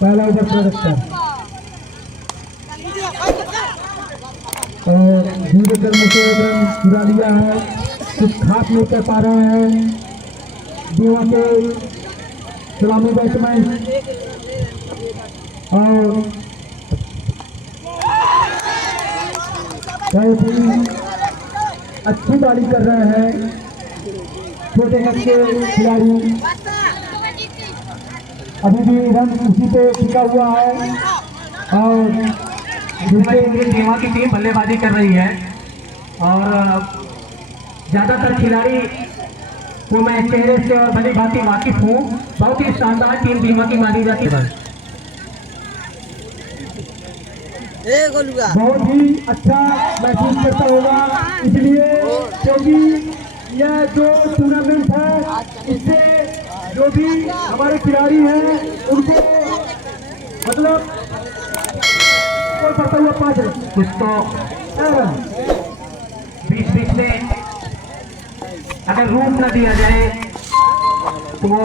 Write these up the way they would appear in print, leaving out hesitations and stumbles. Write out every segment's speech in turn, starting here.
पहला ओवर प्रोडक्टर और धीरे करने से रन चुरा लिया है, कुछ खास नहीं कर पा रहे हैं दीवा के सलामी बैट्समैन और बहुत ही अच्छी बॉलिंग कर रहे हैं छोटे कद के खिलाड़ी। अभी भी रन उसी पे टिका हुआ है और दीवा की टीम बल्लेबाजी कर रही है और ज्यादातर खिलाड़ी को मैं चेहरे से और भली भांति वाकिफ हूँ। बहुत ही शानदार टीम दीवा की मानी जाती है। बहुत ही अच्छा महसूस करता होगा इसलिए क्योंकि यह जो टूर्नामेंट है इससे जो भी हमारे खिलाड़ी हैं उनको मतलब पड़ता हुआ 5 रन कुछ तो बीच बीच में अगर रूप न दिया जाए तो वो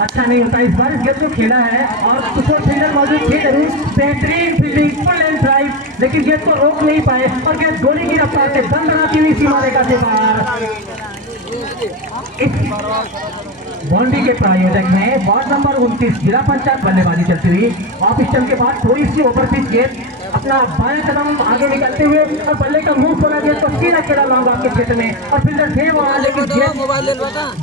अच्छा नहीं होता। इस बार इस गेम को खेला है और कुछ और फील्डर मौजूद थे जरूर, बेहतरीन फील्डिंग फुल एंड ड्राइव, लेकिन गेंद को रोक नहीं पाए और गेंद गोली की रफ्तार से बंद बनाती हुई सीमा रेखा से बाहर। बाउंड्री के प्रायोजक हैं वार्ड नंबर 29 जिला पंचायत बल्लेबाजी चलती हुई। ऑफ स्टंप के बाद थोड़ी सी ओवर पिच गेंद अपना बाएं कदम आगे निकलते हुए और बल्ले का मुंह खोला गया तो सीधा खेला लॉन्ग आपके क्षेत्र में और फील्डर थे वहां, लेकिन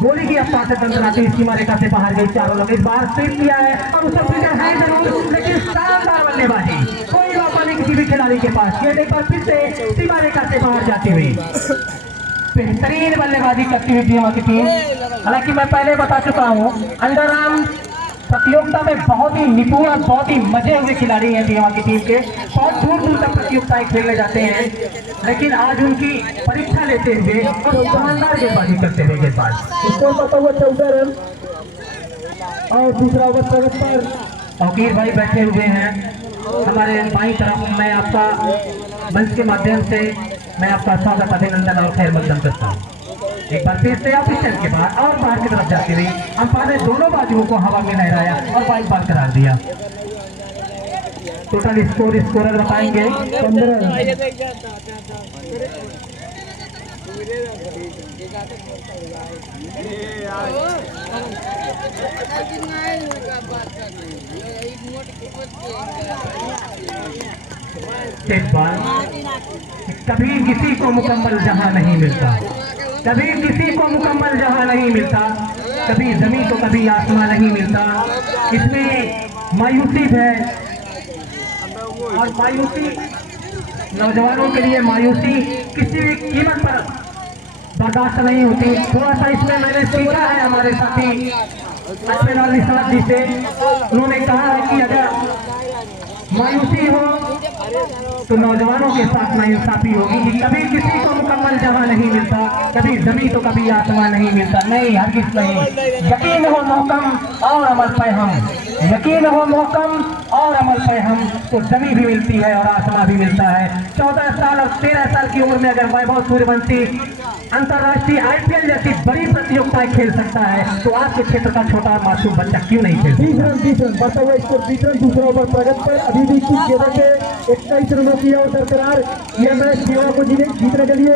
गोली की रफ्तार से बंद बनाती हुई सीमा रेखा से बाहर गई। चारों लोग इस बार स्वीप किया है और उसका फील्डर है जरूर, लेकिन शानदार बल्लेबाजी, कोई मौका नहीं किसी भी खिलाड़ी के पास। गेंद एक बार फिर से सीमा रेखा से बाहर जाती हुई बेहतरीन बल्लेबाजी करती हुई दीवा की टीम। हालांकि मैं पहले बता चुका हूं अंडर आर्म प्रतियोगिता में बहुत ही निपुण और बहुत ही मजे हुए खिलाड़ी हैं दीवा की टीम के। बहुत दूर दूर तक प्रतियोगिताएं खेलने जाते हैं, लेकिन आज उनकी परीक्षा लेते हुए और शानदार गेंदबाजी करते हुए गेंदबाज स्कोर पता हुआ 14 रन और दूसरा ओवर प्रगत पर फकीर भाई बैठे हुए हैं हमारे बाईं तरफ। मैं आपका मंच के माध्यम से मैं आपका स्वागत अभिनंदन और खैर मकदम करता हूँ। एक बार फिर से ऑफिशियल के बाद और बाहर की तरफ जाती हुई अंपायर ने दोनों बाजुओं को हवा में लहराया और बाइक बार करार दिया। टोटल स्कोरर बताएंगे 15 रन। कभी किसी को मुकम्मल जहां नहीं मिलता, कभी किसी को मुकम्मल जहां नहीं मिलता, कभी जमीन तो कभी आसमां नहीं मिलता। इसमें मायूसी है और मायूसी नौजवानों के लिए मायूसी किसी भी कीमत पर बर्दाश्त नहीं होती। थोड़ा सा इसमें मैंने सीखा है हमारे साथी अश्विन और निशाद जी से। उन्होंने कहा है कि अगर मायूसी हो तो नौजवानों के साथ नाइंसाफी होगी कि कभी किसी को मुकम्मल जहां नहीं मिलता, कभी जमीन तो कभी आसमान नहीं मिलता। नहीं, हरगिज़ नहीं। यकीन हो मोहकम और अमल पे हम, यकीन हो मोहकम और अमल पे हम तो जमीन भी मिलती है और आसमान भी मिलता है। 14 साल और 13 साल की उम्र में अगर वैभव सूर्यवंशी अंतर्राष्ट्रीय IPL जैसी बड़ी प्रतियोगिताएं खेल सकता है तो आज के क्षेत्र का छोटा मासूम बच्चा क्यों नहीं खेल? 20 रन बढ़ता हुआ स्कोर 20 रन। दूसरा ओवर प्रगत पर अभी भी कुछ गेंदों से 21 रनों की और बरकरार यह मैच दीवा को जीतने के लिए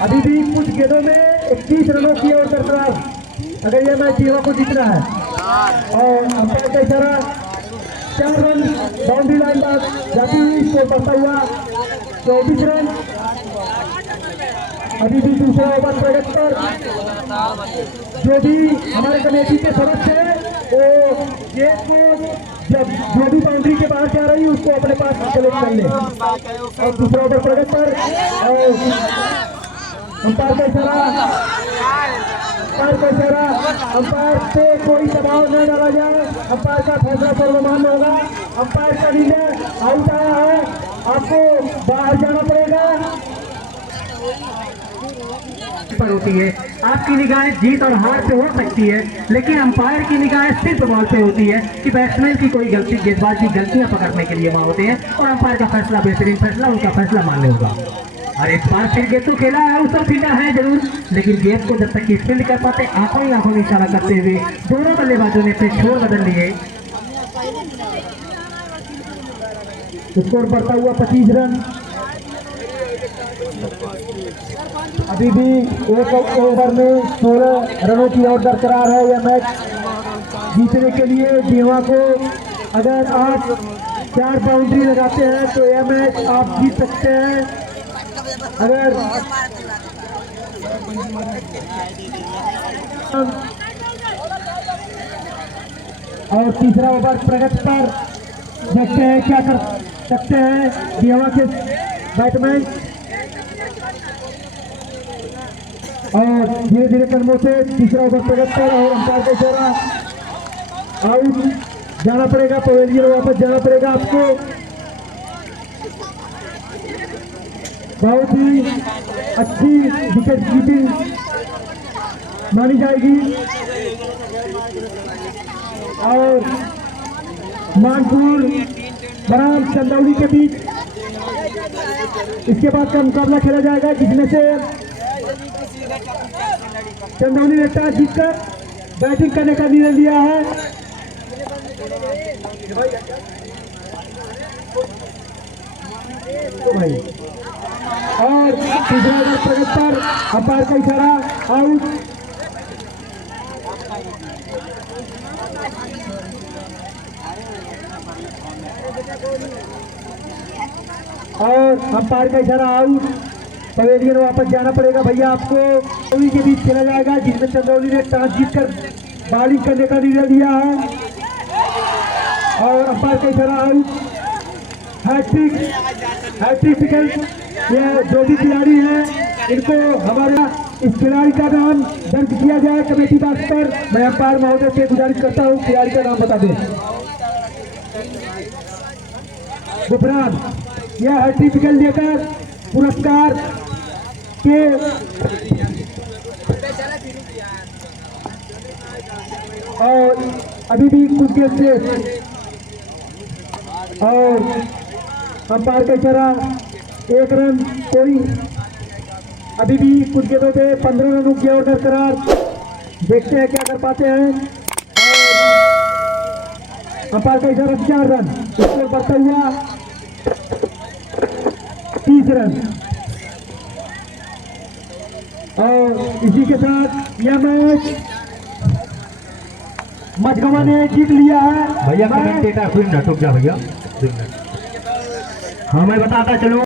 अभी भी कुछ गेंदों में 21 रनों की और बरकरार अगर यह मैच दीवा को जीतना है। और अंपायर का इशारा 4 रन बाउंड्री लाइन पर जाती हुई स्कोर बढ़ता हुआ 24 रन। अभी भी दूसरा ओवर प्रगत पर जो भी हमारे कमेटी के सदस्य हैं वो गेंद को जब जो भी बाउंड्री के बाहर जा रही है उसको अपने पास कलेक्ट कर ले। और दूसरा ओवर प्रगत पर अंपायर का इशारा अंपायर पे कोई दबाव न डाला जाए। अंपायर का फैसला सर्वमान्य होगा। अंपायर का निर्णय आउट आया है, आपको बाहर जाना पड़ेगा। पर होती है आपकी निगाहें जीत और हार पे हो सकती है, लेकिन अंपायर की निगाहें सिर्फ बॉल पे होती है कि बैट्समैन की कोई गलती, गेंदबाज की गलतियां पकड़ने के लिए वहां होते हैं और अंपायर का फैसला बेहतरीन फैसला, उनका फैसला मान्य होगा। और इस बार फिर गेंद तो खेला है, उस फील्डर है जरूर, लेकिन गेंद को जब तक कि फील्ड कर पाते आंखों ही आंखों में इशारा करते हुए दोनों बल्लेबाजों ने अपने छोर बदल लिए। स्कोर बढ़ता हुआ 25 रन। अभी भी एक ओवर में 16 रनों की ओर बरकरार है। यह मैच जीतने के लिए जीवा को अगर आप 4 बाउंड्री लगाते हैं तो यह मैच आप जीत सकते हैं। अगर और तीसरा ओवर प्रगति पर देखते हैं क्या कर सकते हैं जीवा के बैटमैन। और धीरे धीरे कदमों से तीसरा ओवर प्रगति पर और अंपायर का इशारा आउट जाना पड़ेगा, पवेलियन वापस जाना पड़ेगा आपको। बहुत ही अच्छी विकेट कीपिंग मानी जाएगी। और मानपुर बराम चंदौली के बीच इसके बाद का मुकाबला खेला जाएगा, जिसमें से चंदौली ने टॉस जीतकर बैटिंग करने का निर्णय लिया है। तो भाई और तीसरा ओवर प्रगति पर अंपायर का इशारा आउट। और अंपायर का इशारा आउट, पवेलियन वापस जाना पड़ेगा भैया आपको। चंदौली के बीच खेला जाएगा, जिसमें चंदौली ने टॉस जीतकर बॉलिंग करने का निर्णय लिया है। और अंपायर का इशारा आउट। Hat trick wicket. ये जो भी खिलाड़ी हैं इनको हमारा इस खिलाड़ी का नाम दर्ज किया जाए कमेटी बॉक्स पर। मैं अंपायर महोदय से गुजारिश करता हूँ खिलाड़ी का नाम बता दें। गुफरान यह हैट्रिक विकेट लेकर पुरस्कार के और अभी भी कुछ देर से और अंपायर का इशारा 1 रन कोई अभी भी कुछ गेंदों पे 15 रनों की ओर बरकरार। देखते हैं क्या कर पाते हैं। और अंपायर का इशारा 4 रन, स्कोर बढ़ता हुआ 30 रन। और इसी के साथ यह मैच मझगवा ने जीत लिया है। भैया कमेंटेटर 2 मिनट रुक जा भैया, 2 मिनट। हाँ मैं बताता चलूँ।